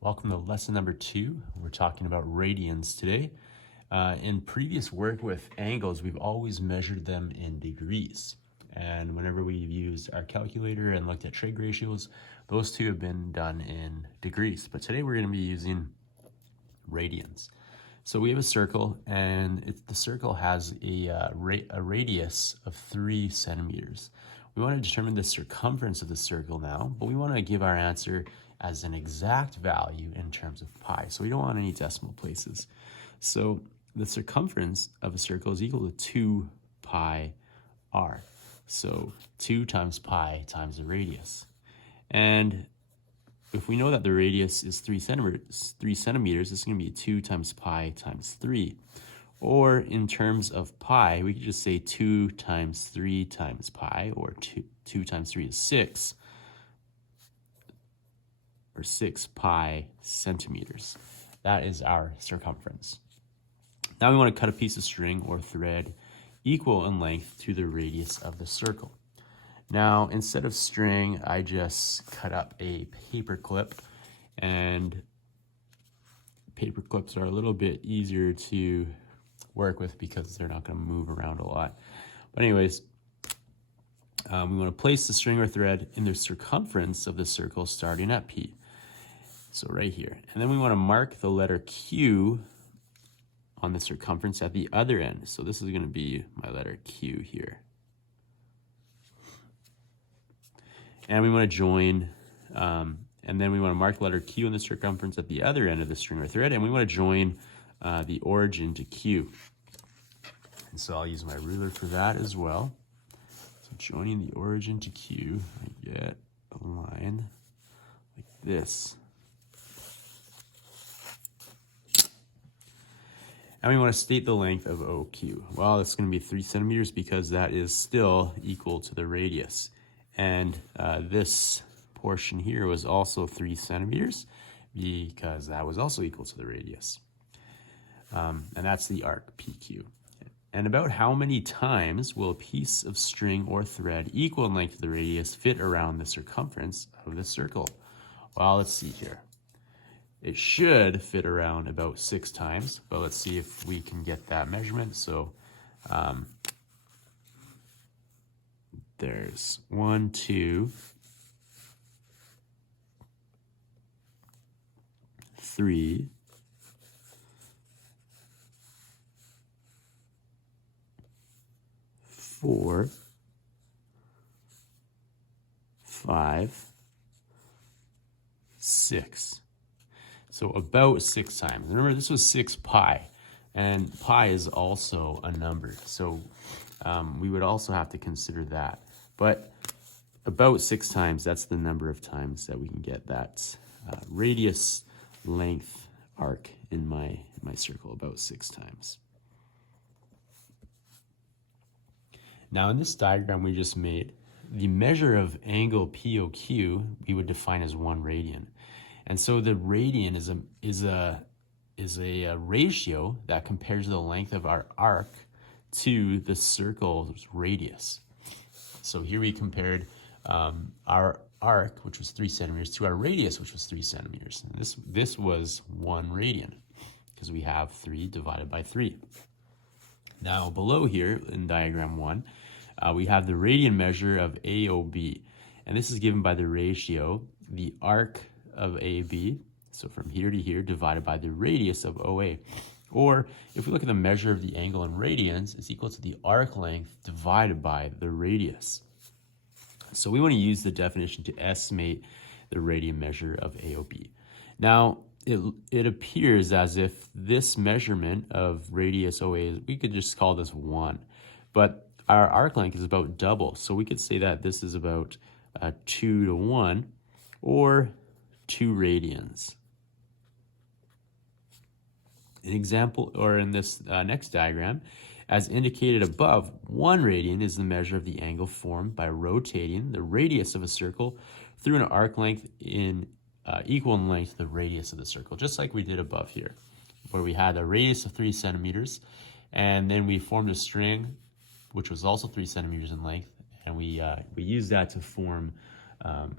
Welcome to lesson number 2. We're talking about radians today. In previous work with angles, we've always measured them in degrees. And whenever we've used our calculator and looked at trig ratios, those two have been done in degrees. But today we're going to be using radians. So we have a circle, and the circle has a radius of 3 centimeters. We want to determine the circumference of the circle now, but we want to give our answer as an exact value in terms of pi. So we don't want any decimal places. So the circumference of a circle is equal to 2 pi r. So 2 times pi times the radius. And if we know that the radius is 3 centimeters, it's going to be 2 times pi times 3. Or in terms of pi, we could just say 2 times 3 times pi, or 2 times 3 is 6, or 6 pi centimeters. That is our circumference. Now we want to cut a piece of string or thread equal in length to the radius of the circle. Now, instead of string, I just cut up a paper clip, and paper clips are a little bit easier to work with because they're not going to move around a lot. But anyways, we want to place the string or thread in the circumference of the circle starting at P. So right here. And then we want to mark the letter Q on the circumference at the other end. So this is going to be my letter Q here. And we want to join, and then we want to mark the letter Q in the circumference at the other end of the string or thread, and we want to join the origin to Q. And so I'll use my ruler for that as well. So joining the origin to Q, I get a line like this. And we want to state the length of OQ. Well, it's going to be 3 centimeters because that is still equal to the radius. And this portion here was also 3 centimeters because that was also equal to the radius. And that's the arc PQ. And about how many times will a piece of string or thread equal in length to the radius fit around the circumference of the circle? Well, let's see here. It should fit around about 6 times, but let's see if we can get that measurement. So there's 1, 2, 3, 4, 5, 6. So about 6 times. Remember, this was 6 pi, and pi is also a number. So we would also have to consider that. But about 6 times, that's the number of times that we can get that radius length arc in my circle, about 6 times. Now in this diagram we just made, the measure of angle POQ we would define as 1 radian. And so the radian is a ratio that compares the length of our arc to the circle's radius. So here we compared our arc, which was 3 centimeters, to our radius, which was 3 centimeters. And this was 1 radian because we have 3 divided by 3. Now below here in diagram 1, we have the radian measure of AOB. And this is given by the ratio, the arc of AB, so from here to here, divided by the radius of OA. Or if we look at the measure of the angle in radians, it's equal to the arc length divided by the radius. So we want to use the definition to estimate the radian measure of AOB. Now, it appears as if this measurement of radius OA, we could just call this 1. But our arc length is about double. So we could say that this is about 2 to 1, or 2 radians. An example, or in this next diagram, as indicated above, 1 radian is the measure of the angle formed by rotating the radius of a circle through an arc length equal in length to the radius of the circle, just like we did above here, where we had a radius of 3 centimeters, and then we formed a string, which was also 3 centimeters in length, and we used that to form a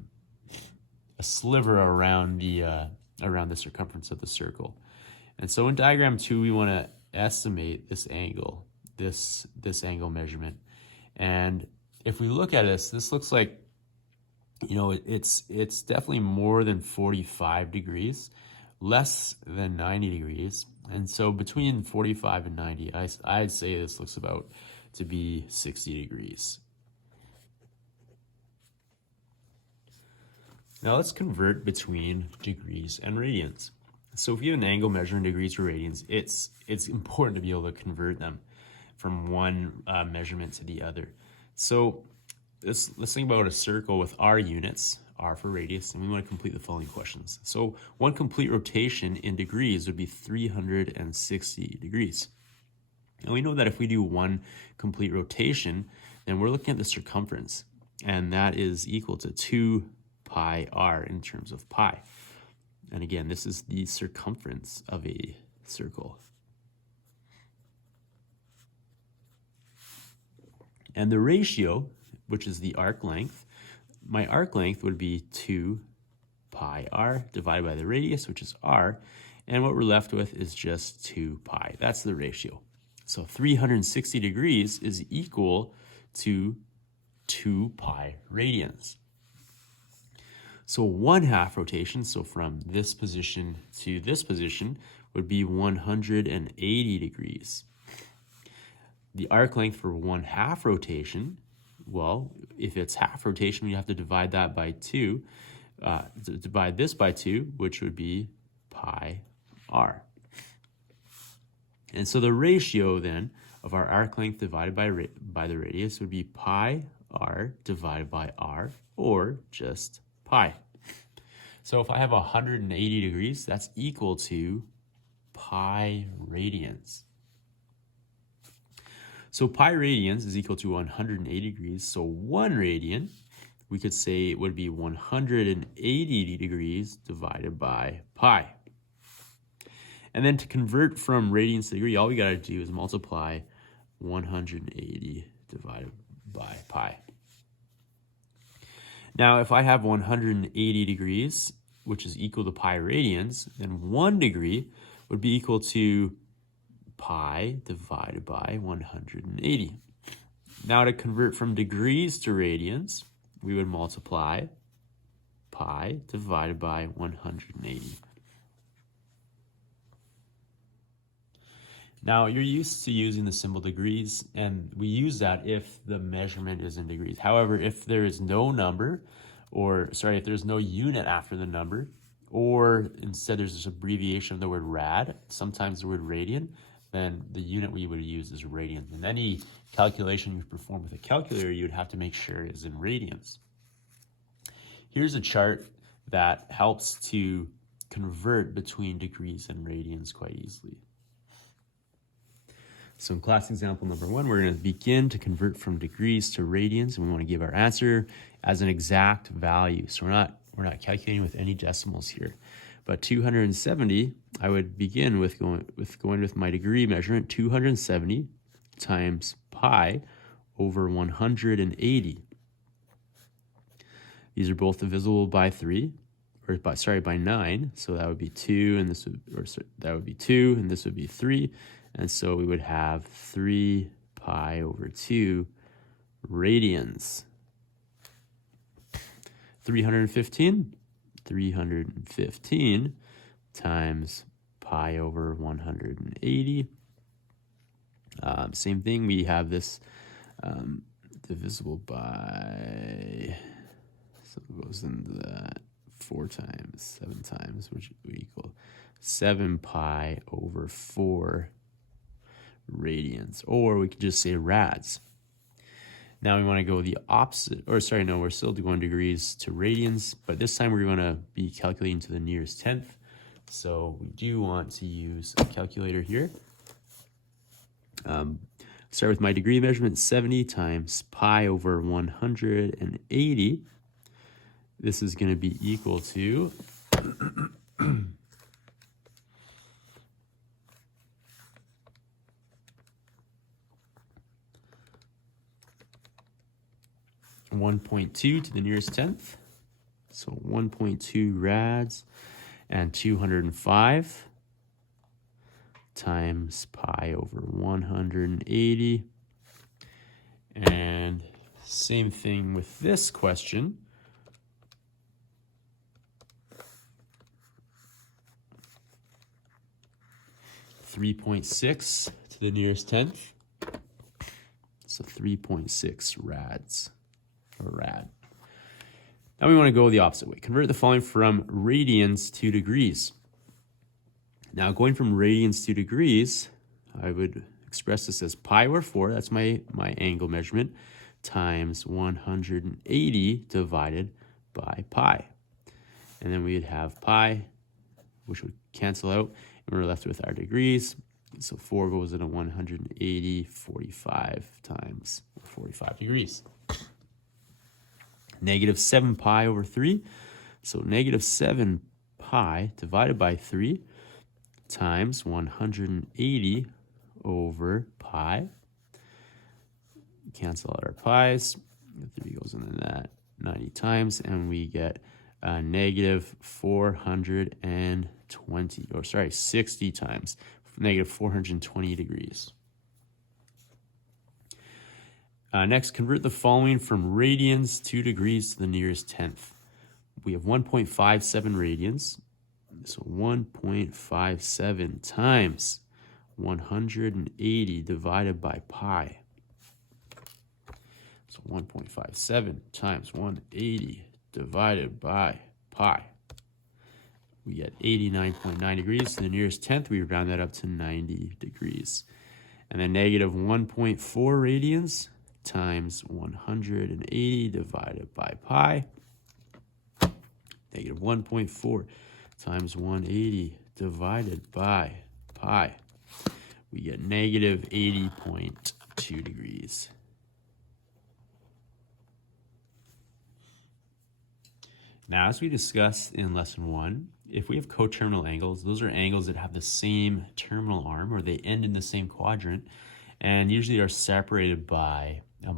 sliver around the around the circumference of the circle. And so in diagram 2, we want to estimate this angle, this angle measurement. And if we look at this looks like, you know, it's definitely more than 45 degrees, less than 90 degrees. And so between 45 and 90, I'd say this looks about to be 60 degrees. Now let's convert between degrees and radians. So if you have an angle measured in degrees or radians, it's important to be able to convert them from one measurement to the other. So let's think about a circle with R units, R for radius, and we want to complete the following questions. So one complete rotation in degrees would be 360 degrees. And we know that if we do one complete rotation, then we're looking at the circumference, and that is equal to 2 pi r in terms of pi. And again, this is the circumference of a circle. And the ratio, which is the arc length, my arc length would be 2 pi r divided by the radius, which is r, and what we're left with is just 2 pi. That's the ratio. So 360 degrees is equal to 2 pi radians. So 1/2 rotation, so from this position to this position, would be 180 degrees. The arc length for 1/2 rotation, well, if it's half rotation, we have to divide that by 2, divide this by 2, which would be pi r. And so the ratio then of our arc length divided by the radius would be pi r divided by r, or just pi. So if I have 180 degrees, that's equal to pi radians. So pi radians is equal to 180 degrees. So 1 radian, we could say it would be 180 degrees divided by pi. And then to convert from radians to degree, all we got to do is multiply 180 divided by pi. Now, if I have 180 degrees, which is equal to pi radians, then 1 degree would be equal to pi divided by 180. Now, to convert from degrees to radians, we would multiply pi divided by 180. Now, you're used to using the symbol degrees, and we use that if the measurement is in degrees. However, if there is no number, if there's no unit after the number, or instead there's this abbreviation of the word rad, sometimes the word radian, then the unit we would use is radian. And any calculation you perform with a calculator, you would have to make sure is in radians. Here's a chart that helps to convert between degrees and radians quite easily. So in class example number 1, we're going to begin to convert from degrees to radians, and we want to give our answer as an exact value. So we're not calculating with any decimals here. But 270, I would begin with going with my degree measurement, 270 times pi over 180. These are both divisible by 3, by 9. So that would be 2, and that would be 2, and this would be 3. And so we would have 3 pi over 2 radians. 315 times pi over 180. Same thing, we have this divisible by, so it goes into that 4 times, 7 times, which would equal 7 pi over 4 radians, or we could just say rads. Now we want to go the opposite, we're still going degrees to radians, but this time we're going to be calculating to the nearest tenth. So we do want to use a calculator here. Start with my degree measurement, 70 times pi over 180. This is going to be equal to 1.2 to the nearest tenth. So 1.2 rads. And 205 times pi over 180. And same thing with this question. .6 to the nearest tenth. So 3.6 rads, or rad. Now we want to go the opposite way. Convert the following from radians to degrees. Now going from radians to degrees, I would express this as pi over 4, that's my angle measurement, times 180 divided by pi. And then we'd have pi, which would cancel out, and we're left with our degrees. So 4 goes into 180, 45 times 45 degrees. Negative 7 pi over 3. So negative 7 pi divided by 3 times 180 over pi. Cancel out our pi's. The 3 goes into that 90 times, and we get negative 60 times. Negative 420 degrees. Next, convert the following from radians to degrees to the nearest tenth. We have 1.57 radians. So 1.57 times 180 divided by pi. So 1.57 times 180 divided by pi. We get 89.9 degrees. To the nearest tenth, we round that up to 90 degrees. And then negative 1.4 radians times 180 divided by pi. Negative 1.4 times 180 divided by pi. We get negative 80.2 degrees. Now, as we discussed in lesson 1, if we have coterminal angles, those are angles that have the same terminal arm, or they end in the same quadrant, and usually are separated by a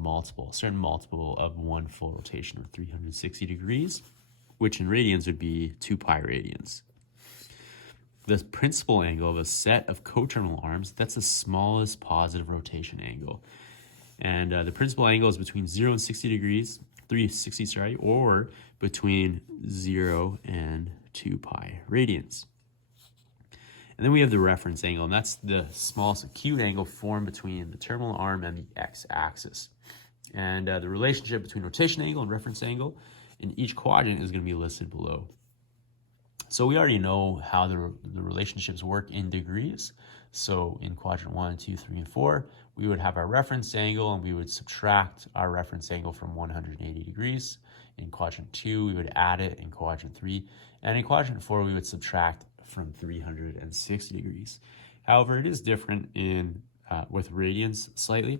certain multiple of one full rotation, or 360 degrees, which in radians would be 2 pi radians. The principal angle of a set of coterminal arms, that's the smallest positive rotation angle. And the principal angle is between 0 and 60 degrees, 360, or between 0 and 2 pi radians. And then we have the reference angle, and that's the smallest acute angle formed between the terminal arm and the x-axis. And the relationship between rotation angle and reference angle in each quadrant is going to be listed below. So we already know how the relationships work in degrees. So in quadrant 1, 2, 3, and 4, we would have our reference angle, and we would subtract our reference angle from 180 degrees. In quadrant 2, we would add it in quadrant 3. And in quadrant 4, we would subtract from 360 degrees. However, it is different with radians slightly.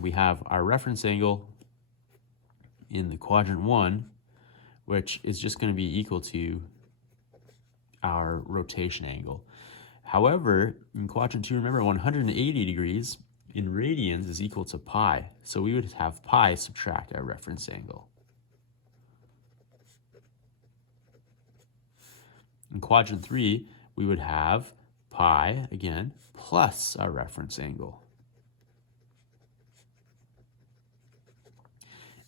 We have our reference angle in the quadrant 1, which is just going to be equal to our rotation angle. However, in quadrant 2, remember 180 degrees in radians is equal to pi. So we would have pi subtract our reference angle. In quadrant 3, we would have pi, again, plus our reference angle.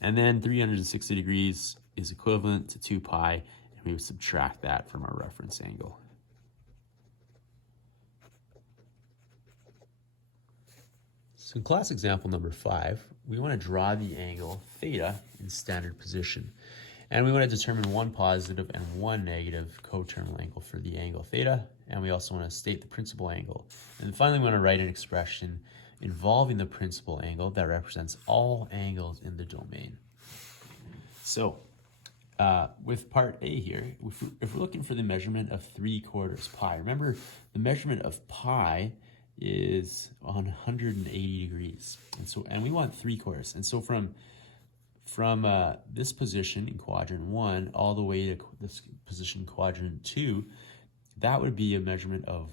And then 360 degrees is equivalent to 2 pi, and we would subtract that from our reference angle. So in class example number 5, we want to draw the angle theta in standard position. And we want to determine one positive and one negative coterminal angle for the angle theta. And we also want to state the principal angle. And finally, we want to write an expression involving the principal angle that represents all angles in the domain. So with part A here, if we're looking for the measurement of 3/4 pi, remember the measurement of pi is 180 degrees. And we want 3/4. And so from this position in quadrant 1 all the way to this position in quadrant 2, that would be a measurement of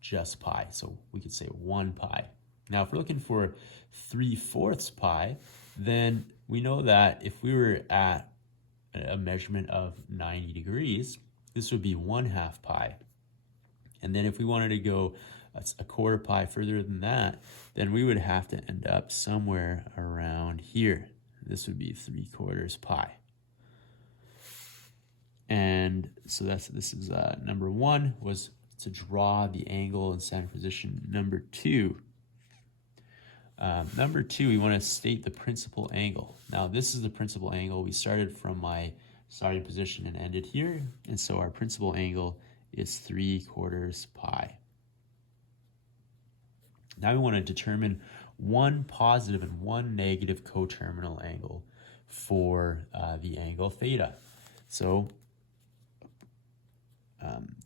just pi. So we could say 1 pi. Now, if we're looking for 3/4 pi, then we know that if we were at a measurement of 90 degrees, this would be 1/2 pi. And then if we wanted to go a 1/4 pi further than that, then we would have to end up somewhere around here. This would be 3/4 pi. And so this is number 1 was to draw the angle in center position. Number 2, we want to state the principal angle. Now this is the principal angle. We started from my starting position and ended here, and so our principal angle is 3/4 pi. Now we want to determine one positive and one negative coterminal angle for the angle theta. So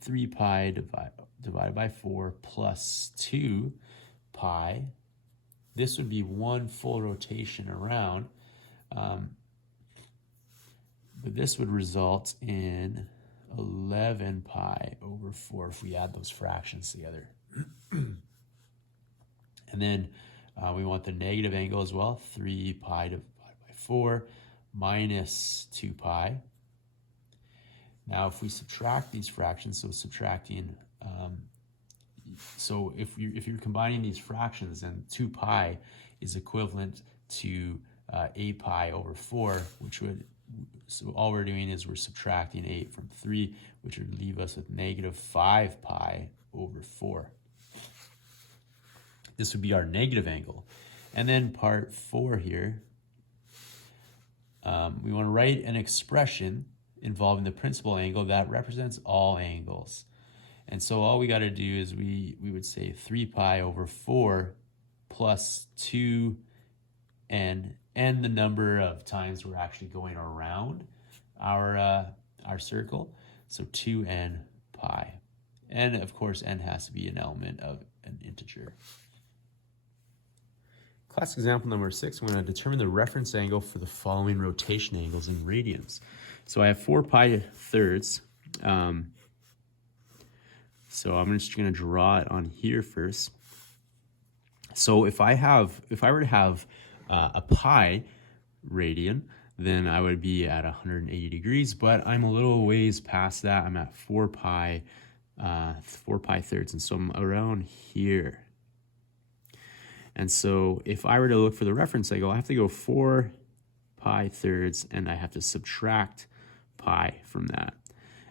3 pi divided by 4 plus 2 pi. This would be one full rotation around, but this would result in 11 pi over 4 if we add those fractions together. And then we want the negative angle as well, 3 pi divided by 4 minus 2 pi. Now if we subtract these fractions, so subtracting, so if you're combining these fractions, then 2 pi is equivalent to 8 pi over 4, which would, so all we're doing is we're subtracting 8 from 3, which would leave us with negative 5 pi over 4. This would be our negative angle. And then part 4 here, we want to write an expression involving the principal angle that represents all angles. And so all we got to do is we would say 3 pi over 4 plus 2n, and the number of times we're actually going around our circle, so 2n pi. And of course, n has to be an element of an integer. Class example number 6, we're going to determine the reference angle for the following rotation angles in radians. So I have 4 pi thirds. So I'm just going to draw it on here first. So if I were to have a pi radian, then I would be at 180 degrees, but I'm a little ways past that. I'm at 4 pi thirds, and so I'm around here. And so if I were to look for the reference angle, I have to go 4 pi thirds, and I have to subtract pi from that.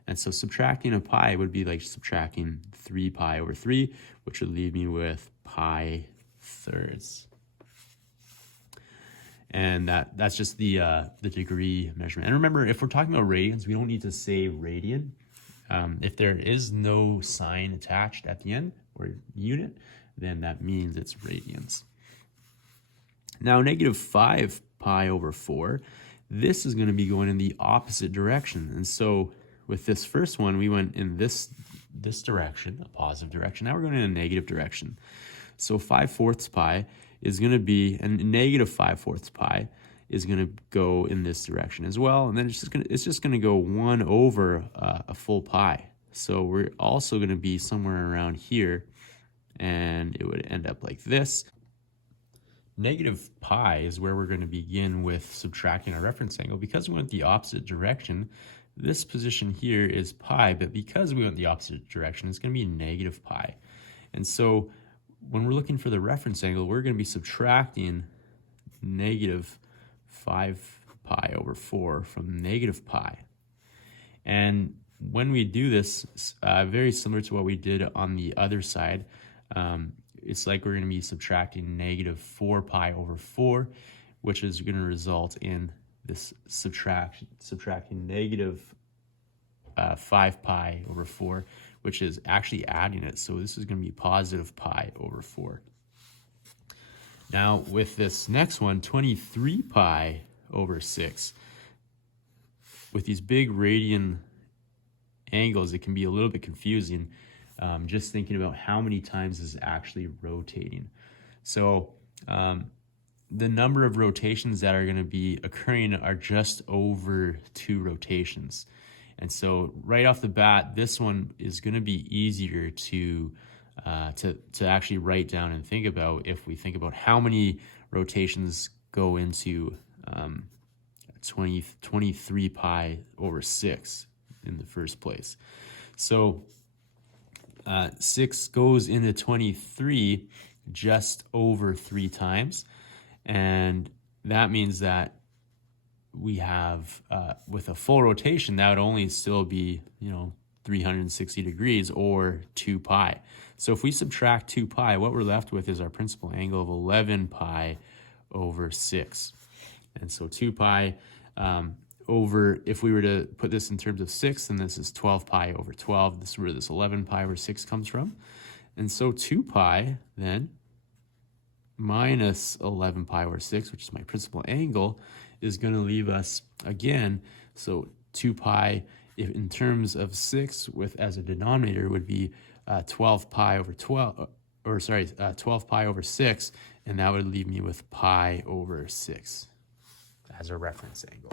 And so subtracting a pi would be like subtracting 3 pi over 3, which would leave me with pi thirds. And that's just the degree measurement. And remember, if we're talking about radians, we don't need to say radian. If there is no sign attached at the end or unit, then that means it's radians. Now, negative 5 pi over 4, this is going to be going in the opposite direction. And so with this first one, we went in this direction, a positive direction. Now we're going in a negative direction. So 5/4 pi is going to be, and negative 5/4 pi is going to go in this direction as well. And then it's just going to go 1 over a full pi. So we're also going to be somewhere around here, and it would end up like this. Negative pi is where we're going to begin with subtracting our reference angle. Because we went the opposite direction, this position here is pi, but because we went the opposite direction, it's going to be negative pi. And so when we're looking for the reference angle, we're going to be subtracting negative 5 pi over 4 from negative pi. And when we do this, very similar to what we did on the other side, it's like we're going to be subtracting negative 4 pi over 4, which is going to result in this subtracting negative 5 pi over 4, which is actually adding it. So this is going to be positive pi over 4. Now with this next one, 23 pi over 6, with these big radian angles, it can be a little bit confusing. Just thinking about how many times is actually rotating. So the number of rotations that are going to be occurring are just over 2 rotations. And so right off the bat, this one is going to be easier to actually write down and think about if we think about how many rotations go into 23 pi over 6. in the first place. So 6 goes into 23 just over 3 times. And that means that we have, with a full rotation, that would only still be, 360 degrees or 2 pi. So if we subtract 2 pi, what we're left with is our principal angle of 11 pi over 6. And so 2 pi over, if we were to put this in terms of 6, then this is 12 pi over 12. This is where this 11 pi over 6 comes from. And so 2 pi then minus 11 pi over 6, which is my principal angle, is going to leave us again. So 2 pi in terms of 6 with as a denominator would be 12 pi over 12, 12 pi over 6, and that would leave me with pi over 6 as a reference angle.